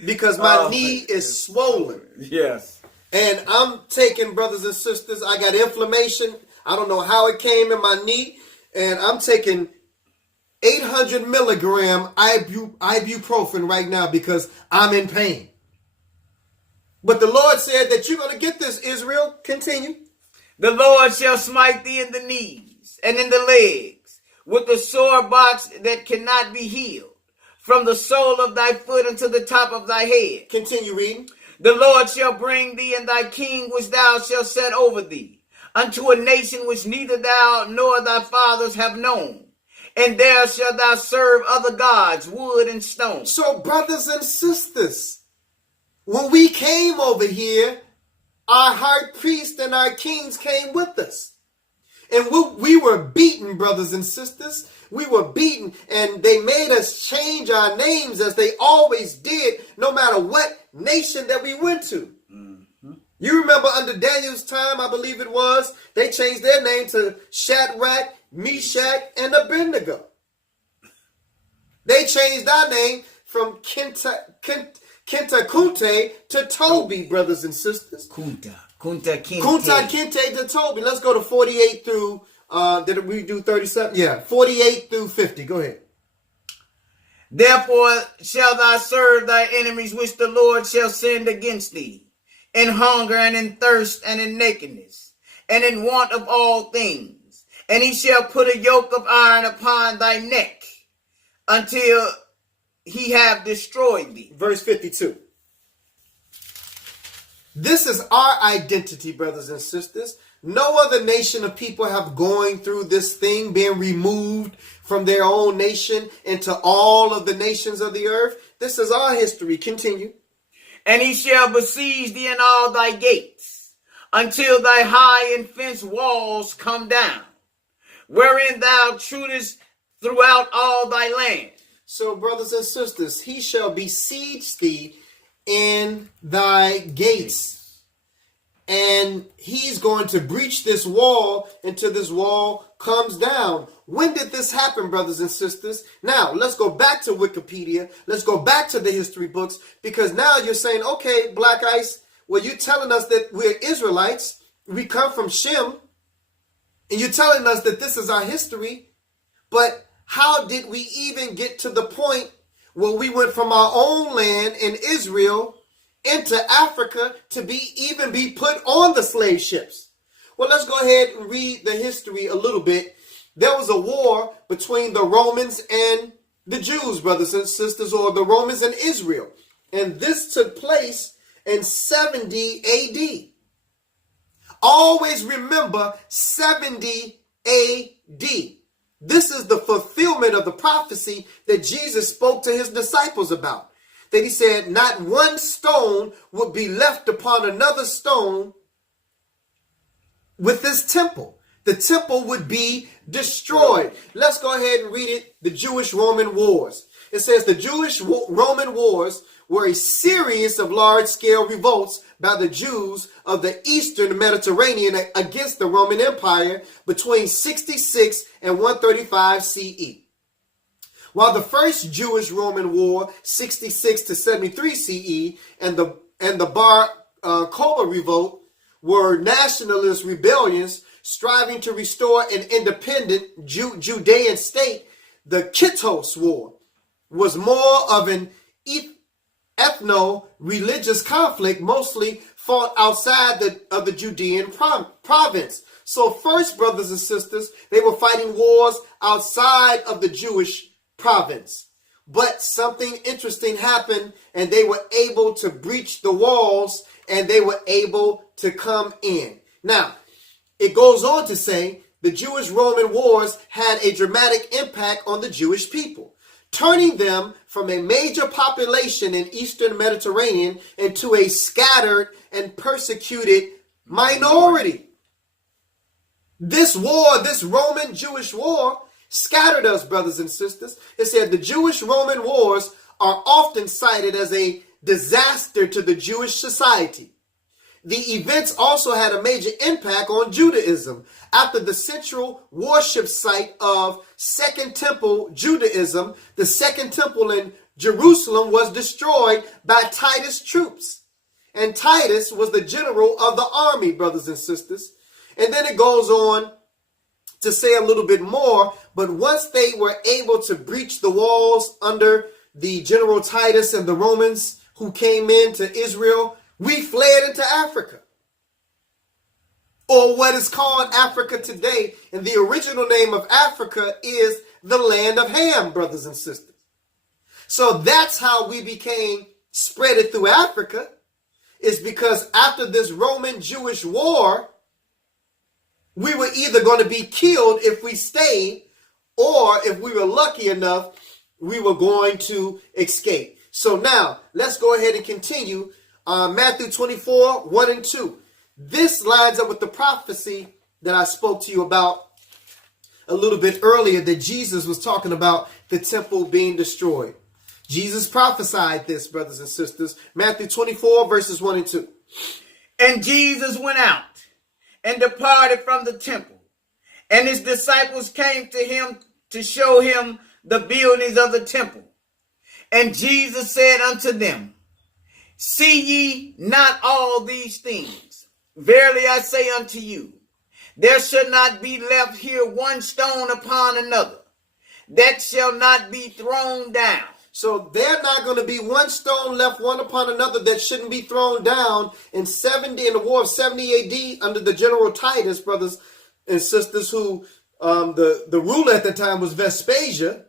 because my knee is swollen. Yes. And I'm taking, brothers and sisters, I got inflammation. I don't know how it came in my knee. And I'm taking 800 milligram ibuprofen right now because I'm in pain. But the Lord said that you're going to get this, Israel. Continue. The Lord shall smite thee in the knees and in the legs with the sore box that cannot be healed, from the sole of thy foot unto the top of thy head. Continue reading. The Lord shall bring thee and thy king which thou shalt set over thee unto a nation which neither thou nor thy fathers have known. And there shalt thou serve other gods, wood and stone. So, brothers and sisters, when we came over here, our high priest and our kings came with us. And we were beaten, brothers and sisters. We were beaten, and they made us change our names as they always did, no matter what nation that we went to. Mm-hmm. You remember under Daniel's time, I believe it was, they changed their name to Shadrach, Meshach, and Abednego. They changed our name from Kenta Kunte to Toby, brothers and sisters. Kunta Kinte to Toby. Let's go to 48 through, did we do 37? Yeah, 48 through 50. Go ahead. Therefore shalt thou serve thy enemies which the Lord shall send against thee, in hunger and in thirst and in nakedness, and in want of all things. And he shall put a yoke of iron upon thy neck until he have destroyed thee. Verse 52. This is our identity, brothers and sisters. No other nation of people have going through this thing, being removed from their own nation into all of the nations of the earth. This is our history. Continue. And he shall besiege thee in all thy gates, until thy high and fenced walls come down, wherein thou trudest throughout all thy land. So, brothers and sisters, he shall besiege thee in thy gates. And he's going to breach this wall until this wall comes down. When did this happen, brothers and sisters? Now, let's go back to Wikipedia. Let's go back to the history books, because now you're saying, okay, Black Ice, well, you're telling us that we're Israelites. We come from Shem. And you're telling us that this is our history. But how did we even get to the point where we went from our own land in Israel into Africa to be put on the slave ships? Well, let's go ahead and read the history a little bit. There was a war between the Romans and the Jews, brothers and sisters, or the Romans and Israel. And this took place in 70 AD. Always remember 70 AD. This is the fulfillment of the prophecy that Jesus spoke to his disciples about. That he said, not one stone would be left upon another stone with this temple. The temple would be destroyed. Let's go ahead and read it. The Jewish-Roman Wars. It says the Jewish-Roman Wars were a series of large-scale revolts by the Jews of the Eastern Mediterranean against the Roman Empire between 66 and 135 CE. While the first Jewish-Roman War, 66 to 73 CE, and the Bar Kokhba revolt were nationalist rebellions striving to restore an independent Judean state, the Kittos War was more of an ethno-religious conflict, mostly fought outside of the Judean province. So first, brothers and sisters, they were fighting wars outside of the Jewish province. But something interesting happened, and they were able to breach the walls, and they were able to come in. Now, it goes on to say the Jewish-Roman wars had a dramatic impact on the Jewish people, turning them from a major population in Eastern Mediterranean into a scattered and persecuted minority. This war, this Roman-Jewish war, scattered us, brothers and sisters. It said the Jewish-Roman wars are often cited as a disaster to the Jewish society. The events also had a major impact on Judaism. After the central worship site of Second Temple Judaism, the Second Temple in Jerusalem was destroyed by Titus' troops. And Titus was the general of the army, brothers and sisters. And then it goes on to say a little bit more, but once they were able to breach the walls under the General Titus and the Romans who came into Israel, we fled into Africa, or what is called Africa today. And the original name of Africa is the land of Ham, brothers and sisters. So that's how we became spreaded through Africa, is because after this Roman-Jewish war, we were either going to be killed if we stayed, or if we were lucky enough, we were going to escape. So now, let's go ahead and continue. Matthew 24, 1 and 2. This lines up with the prophecy that I spoke to you about a little bit earlier, that Jesus was talking about the temple being destroyed. Jesus prophesied this, brothers and sisters. Matthew 24, verses 1 and 2. And Jesus went out and departed from the temple, and his disciples came to him to show him the buildings of the temple. And Jesus said unto them, See ye not all these things? Verily I say unto you, there shall not be left here one stone upon another that shall not be thrown down. So there not going to be one stone left one upon another that shouldn't be thrown down. In the war of 70 AD under the General Titus, brothers and sisters, who the ruler at the time was Vespasia,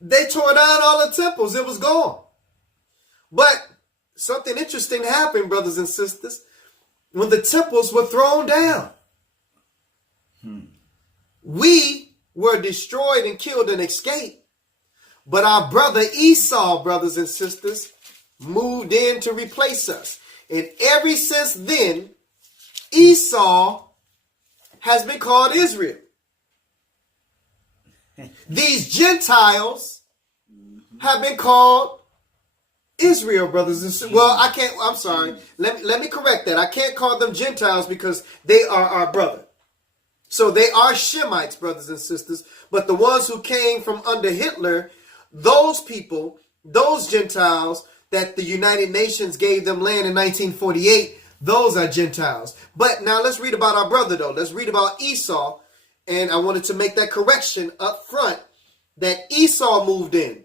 they tore down all the temples. It was gone. But something interesting happened, brothers and sisters, when the temples were thrown down. We were destroyed and killed and escaped. But our brother Esau, brothers and sisters, moved in to replace us. And ever since then, Esau has been called Israel. These Gentiles have been called Israel, brothers and sisters. Well, I'm sorry. Let me correct that. I can't call them Gentiles because they are our brother. So they are Shemites, brothers and sisters. But the ones who came from under Hitler, those people, those Gentiles that the United Nations gave them land in 1948, those are Gentiles. But now let's read about our brother, though. Let's read about Esau. And I wanted to make that correction up front that Esau moved in.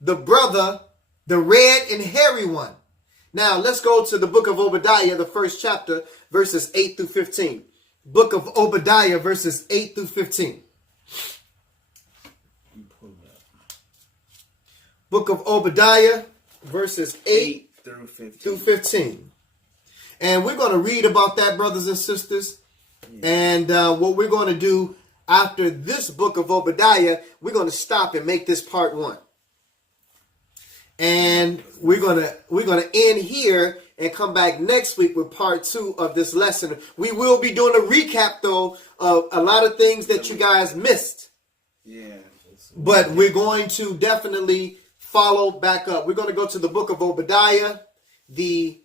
The brother, the red and hairy one. Now, let's go to the book of Obadiah, the first chapter, verses 8 through 15. Book of Obadiah, verses 8 through 15. Book of Obadiah, verses 8 through 15. And we're going to read about that, brothers and sisters. And what we're going to do after this book of Obadiah, we're going to stop and make this part 1. And we're gonna end here and come back next week with part 2 of this lesson. We will be doing a recap though of a lot of things that you guys missed. Yeah. But we're going to definitely follow back up. We're going to go to the book of Obadiah, the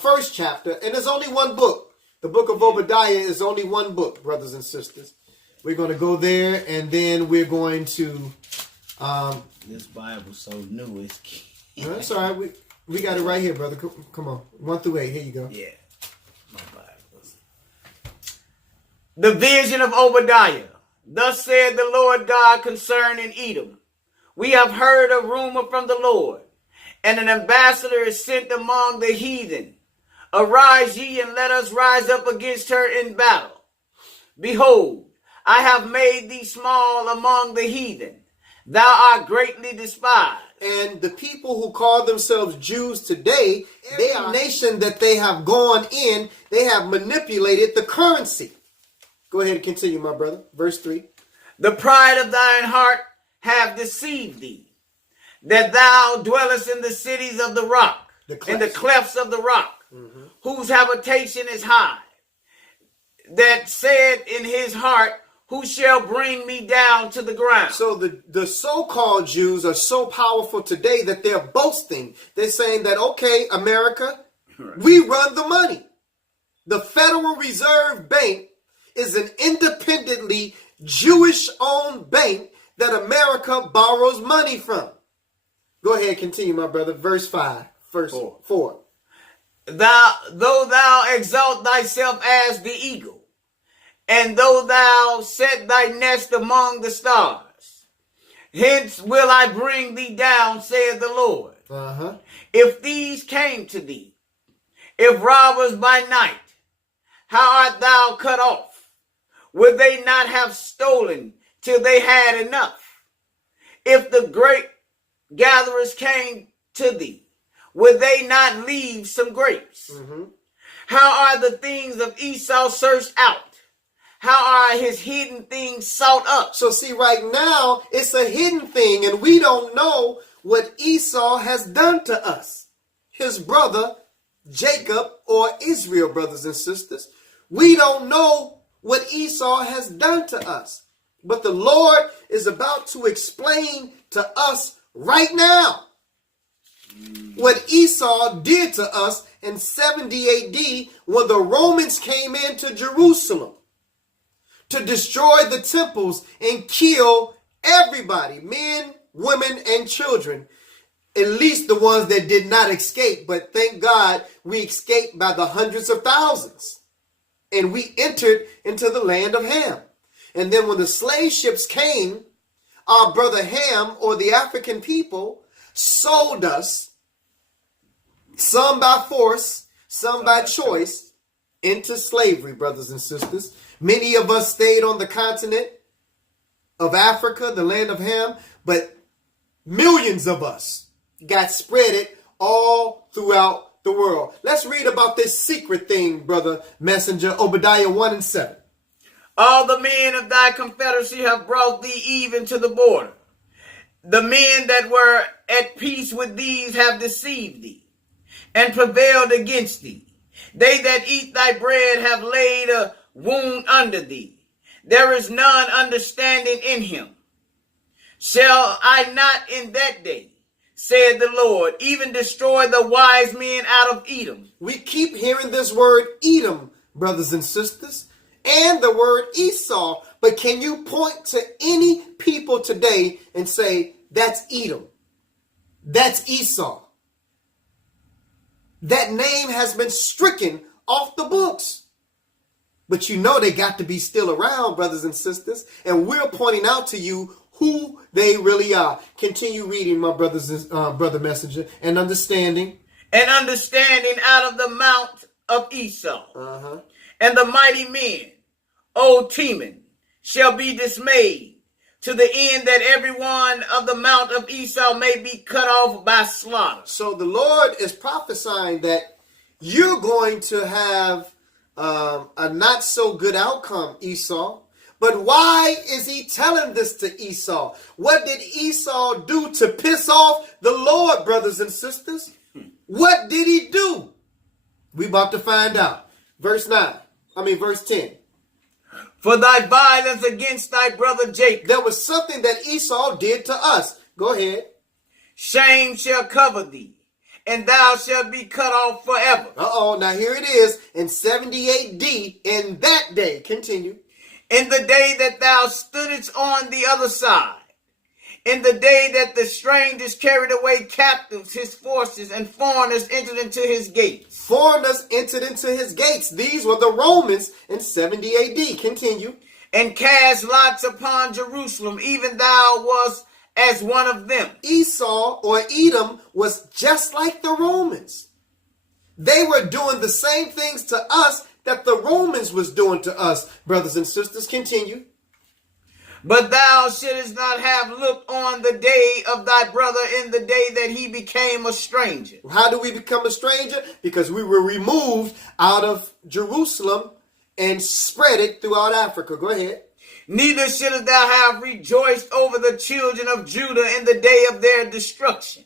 first chapter, and there's only one book. The book of Obadiah is only one book, brothers and sisters. We're going to go there, and then we're going to. This Bible's so new, it's no, that's all right. We got it right here, brother. Come on. 1 through 8. Here you go. Yeah. My Bible. The vision of Obadiah. Thus said the Lord God concerning Edom. We have heard a rumor from the Lord, and an ambassador is sent among the heathen. Arise ye, and let us rise up against her in battle. Behold, I have made thee small among the heathen. Thou art greatly despised. And the people who call themselves Jews today, they are a nation that they have gone in. They have manipulated the currency. Go ahead and continue, my brother. Verse 3. The pride of thine heart have deceived thee, that thou dwellest in the cities of the rock, in the clefts of the rock, whose habitation is high, that said in his heart, who shall bring me down to the ground? So the so-called Jews are so powerful today that they're boasting. They're saying that, okay, America, we run the money. The Federal Reserve Bank is an independently Jewish-owned bank that America borrows money from. Go ahead, continue, my brother. Verse 5. Verse 4. Though thou exalt thyself as the eagle, and though thou set thy nest among the stars, hence will I bring thee down, saith the Lord. If these came to thee, if robbers by night, how art thou cut off? Would they not have stolen till they had enough? If the great gatherers came to thee, would they not leave some grapes? How are the things of Esau searched out? How are his hidden things sought up? So see, right now, it's a hidden thing, and we don't know what Esau has done to us. His brother, Jacob, or Israel, brothers and sisters. We don't know what Esau has done to us. But the Lord is about to explain to us right now what Esau did to us in 70 AD when the Romans came into Jerusalem to destroy the temples and kill everybody, men, women, and children, at least the ones that did not escape. But thank God we escaped by the hundreds of thousands. And we entered into the land of Ham. And then when the slave ships came, our brother Ham, or the African people, sold us, some by force, some by choice, into slavery, brothers and sisters. Many of us stayed on the continent of Africa, the land of Ham, but millions of us got spread all throughout the world. Let's read about this secret thing, brother messenger, Obadiah 1 and 7. All the men of thy confederacy have brought thee even to the border. The men that were at peace with these have deceived thee and prevailed against thee. They that eat thy bread have laid a wound under thee. There is none understanding in him. Shall I not in that day, said the Lord, even destroy the wise men out of Edom? We keep hearing this word Edom, brothers and sisters, and the word Esau. But can you point to any people today and say, that's Edom, that's Esau? That name has been stricken off the books. But you know they got to be still around, brothers and sisters. And we're pointing out to you who they really are. Continue reading, my brothers and brother messenger, and understanding. And understanding out of the mount of Esau. And the mighty men, O Teman, shall be dismayed, to the end that every one of the mount of Esau may be cut off by slaughter. So the Lord is prophesying that you're going to have a not so good outcome, Esau. But why is he telling this to Esau? What did Esau do to piss off the Lord, brothers and sisters? What did he do? We about to find out. Verse 10. For thy violence against thy brother Jacob. There was something that Esau did to us. Go ahead. Shame shall cover thee, and thou shalt be cut off forever. Now here it is in 70 AD, in that day. Continue. In the day that thou stoodest on the other side, in the day that the strangers carried away captives his forces, and foreigners entered into his gates. Foreigners entered into his gates. These were the Romans in 70 AD. Continue. And cast lots upon Jerusalem, even thou wast as one of them. Esau or Edom was just like the Romans. They were doing the same things to us that the Romans was doing to us, brothers and sisters. Continue. But thou shouldest not have looked on the day of thy brother in the day that he became a stranger. How do we become a stranger? Because we were removed out of Jerusalem and spread it throughout Africa. Go ahead. Neither shouldest thou have rejoiced over the children of Judah in the day of their destruction.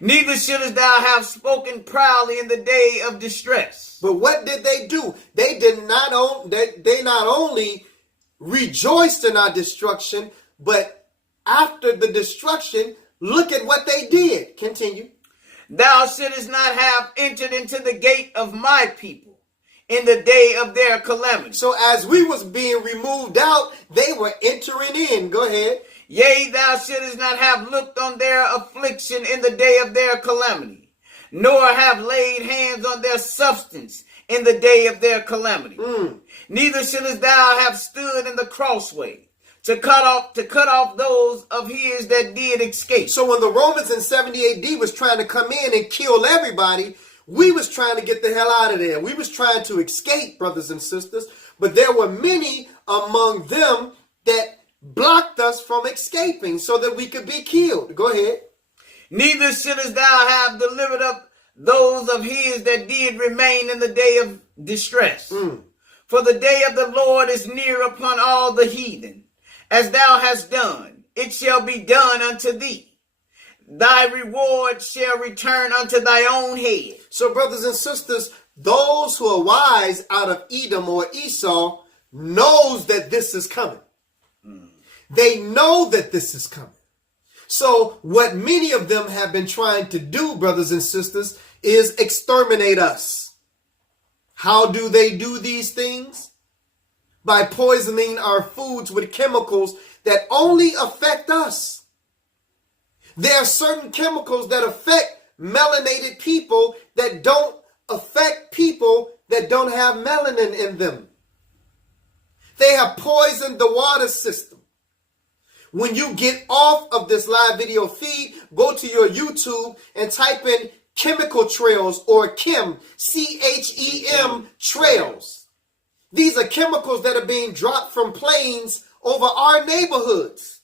Neither shouldest thou have spoken proudly in the day of distress. But what did they do? They not only rejoiced in our destruction, but after the destruction, look at what they did. Continue. Thou shouldest not have entered into the gate of my people in the day of their calamity. So as we was being removed out, they were entering in. Go ahead. Yea, thou shouldest not have looked on their affliction in the day of their calamity, nor have laid hands on their substance in the day of their calamity. Neither shouldest thou have stood in the crossway to cut off those of his that did escape. So when the Romans in 70 AD was trying to come in and kill everybody, we was trying to get the hell out of there. We was trying to escape, brothers and sisters. But there were many among them that blocked us from escaping so that we could be killed. Go ahead. Neither shouldest thou have delivered up those of his that did remain in the day of distress. For the day of the Lord is near upon all the heathen. As thou hast done, it shall be done unto thee. Thy reward shall return unto thy own head. So, brothers and sisters, those who are wise out of Edom or Esau knows that this is coming. They know that this is coming. So what many of them have been trying to do, brothers and sisters, is exterminate us. How do they do these things? By poisoning our foods with chemicals that only affect us. There are certain chemicals that affect melanated people that don't affect people that don't have melanin in them. They have poisoned the water system. When you get off of this live video feed, go to your YouTube and type in chemical trails or chem, CHEM trails. These are chemicals that are being dropped from planes over our neighborhoods.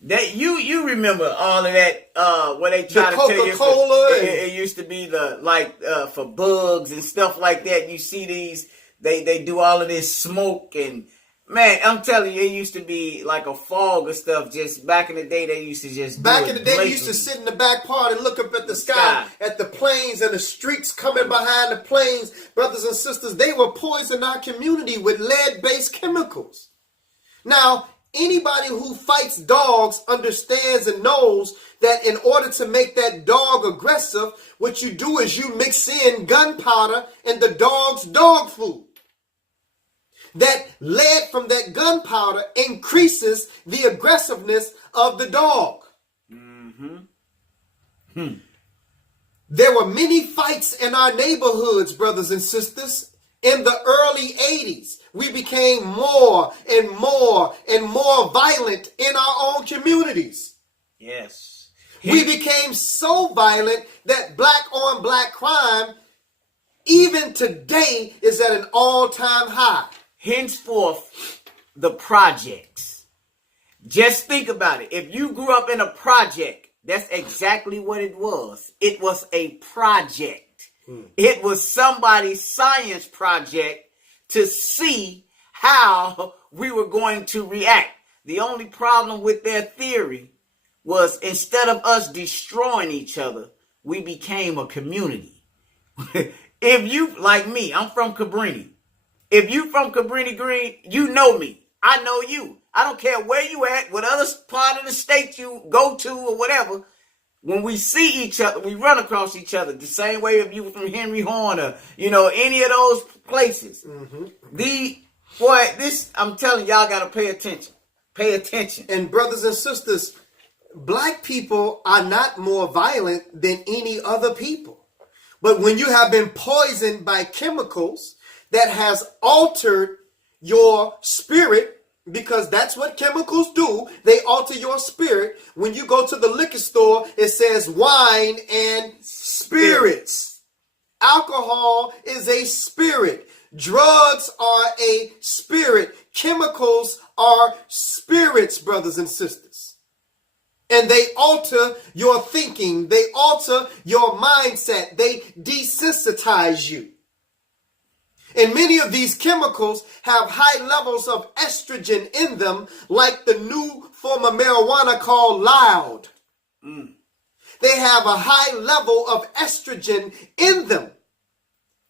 That you remember all of that where they try to tell you Coca-Cola it used to be for bugs and stuff like that. You see these they do all of this smoke and man, I'm telling you, it used to be like a fog of stuff. Just back in the day, they used to just back in the day, you used to sit in the back part and look up at the sky, at the planes and the streaks coming behind the planes. Brothers and sisters, they were poisoning our community with lead-based chemicals. Now, anybody who fights dogs understands and knows that in order to make that dog aggressive, what you do is you mix in gunpowder and the dog's dog food. That lead from that gunpowder increases the aggressiveness of the dog. There were many fights in our neighborhoods, brothers and sisters, In the early 80s, we became more and more and more violent in our own communities. Yes. We became so violent that black on black crime, even today, is at an all-time high. Henceforth, the projects. Just think about it. If you grew up in a project, that's exactly what it was. It was a project. It was somebody's science project to see how we were going to react. The only problem with their theory was instead of us destroying each other, we became a community. If you, like me, I'm from Cabrini. If you from Cabrini Green, you know me. I know you. I don't care where you at, what other part of the state you go to or whatever. When we see each other, we run across each other the same way if you were from Henry Horn or, any of those places. I'm telling y'all got to pay attention. Pay attention. And brothers and sisters, black people are not more violent than any other people. But when you have been poisoned by chemicals that has altered your spirit, because that's what chemicals do. They alter your spirit. When you go to the liquor store, it says wine and spirits. Alcohol is a spirit. Drugs are a spirit. Chemicals are spirits, brothers and sisters. And they alter your thinking. They alter your mindset. They desensitize you. And many of these chemicals have high levels of estrogen in them, like the new form of marijuana called loud. They have a high level of estrogen in them.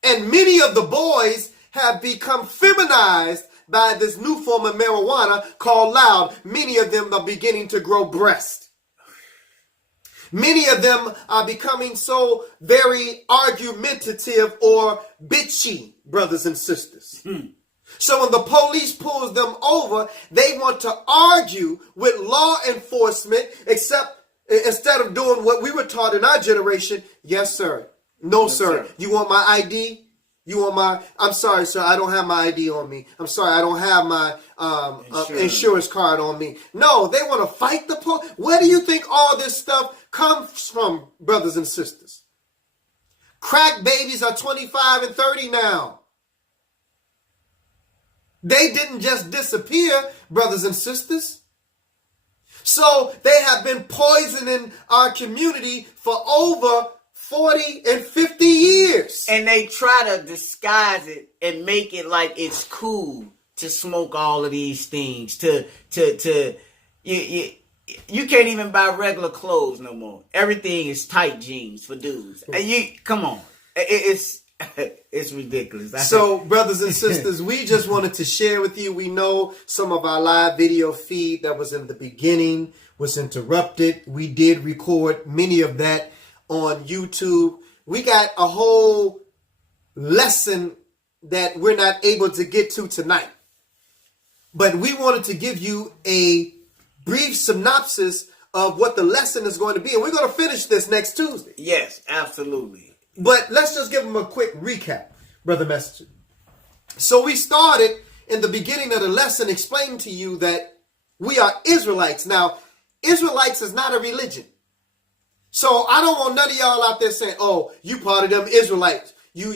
And many of the boys have become feminized by this new form of marijuana called loud. Many of them are beginning to grow breasts. Many of them are becoming so very argumentative or bitchy, brothers and sisters. So when the police pulls them over, they want to argue with law enforcement, except instead of doing what we were taught in our generation. Yes, sir. No, sir. You want my ID? I'm sorry, sir, I don't have my ID on me. I'm sorry, I don't have my insurance card on me. No, they want to fight the police. Where do you think all this stuff comes from, brothers and sisters? Crack babies are 25 and 30 now. They didn't just disappear, brothers and sisters. So they have been poisoning our community for over 40 and 50 years. And they try to disguise it and make it like it's cool to smoke all of these things. You can't even buy regular clothes no more. Everything is tight jeans for dudes. Come on. It's ridiculous. So, brothers and sisters, we just wanted to share with you. We know some of our live video feed that was in the beginning was interrupted. We did record many of that on YouTube. We got a whole lesson that we're not able to get to tonight. But we wanted to give you a brief synopsis of what the lesson is going to be. And we're going to finish this next Tuesday. Yes, absolutely. But let's just give them a quick recap, Brother Messenger. So we started in the beginning of the lesson explaining to you that we are Israelites. Now, Israelites is not a religion. So I don't want none of y'all out there saying, oh, you part of them Israelites. Your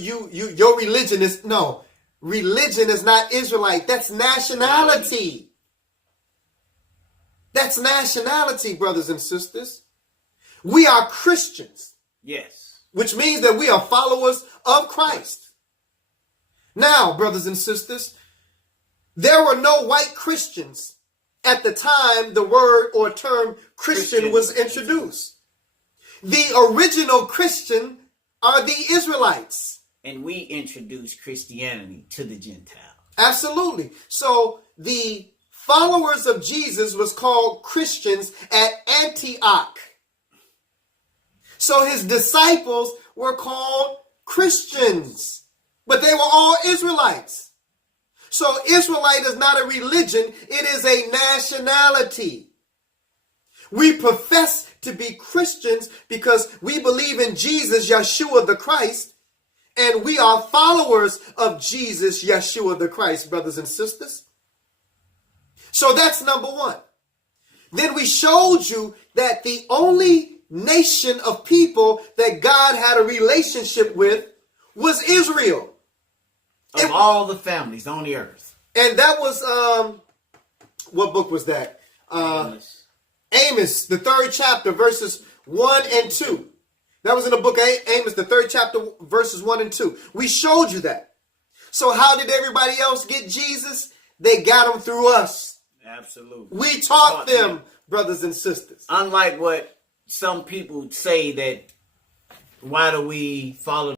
religion is, no. Religion is not Israelite. That's nationality. That's nationality, brothers and sisters. We are Christians. Yes. Which means that we are followers of Christ. Now, brothers and sisters, there were no white Christians at the time the word or term Christian was introduced. The original Christian are the Israelites. And we introduced Christianity to the Gentiles. Absolutely. So the followers of Jesus was called Christians at Antioch. So his disciples were called Christians, but they were all Israelites. So Israelite is not a religion, it is a nationality. We profess to be Christians because we believe in Jesus, Yeshua the Christ, And we are followers of Jesus, Yeshua the Christ, brothers and sisters. So that's number one. Then we showed you that the only nation of people that God had a relationship with was Israel. Of all the families on the earth. And that was, what book was that? Amos, the 3rd chapter, verses 1 and 2. That was in the book of Amos, the 3rd chapter, verses 1 and 2. We showed you that. So how did everybody else get Jesus? They got him through us. Absolutely. We taught them, brothers and sisters. Unlike what some people say that, why do we follow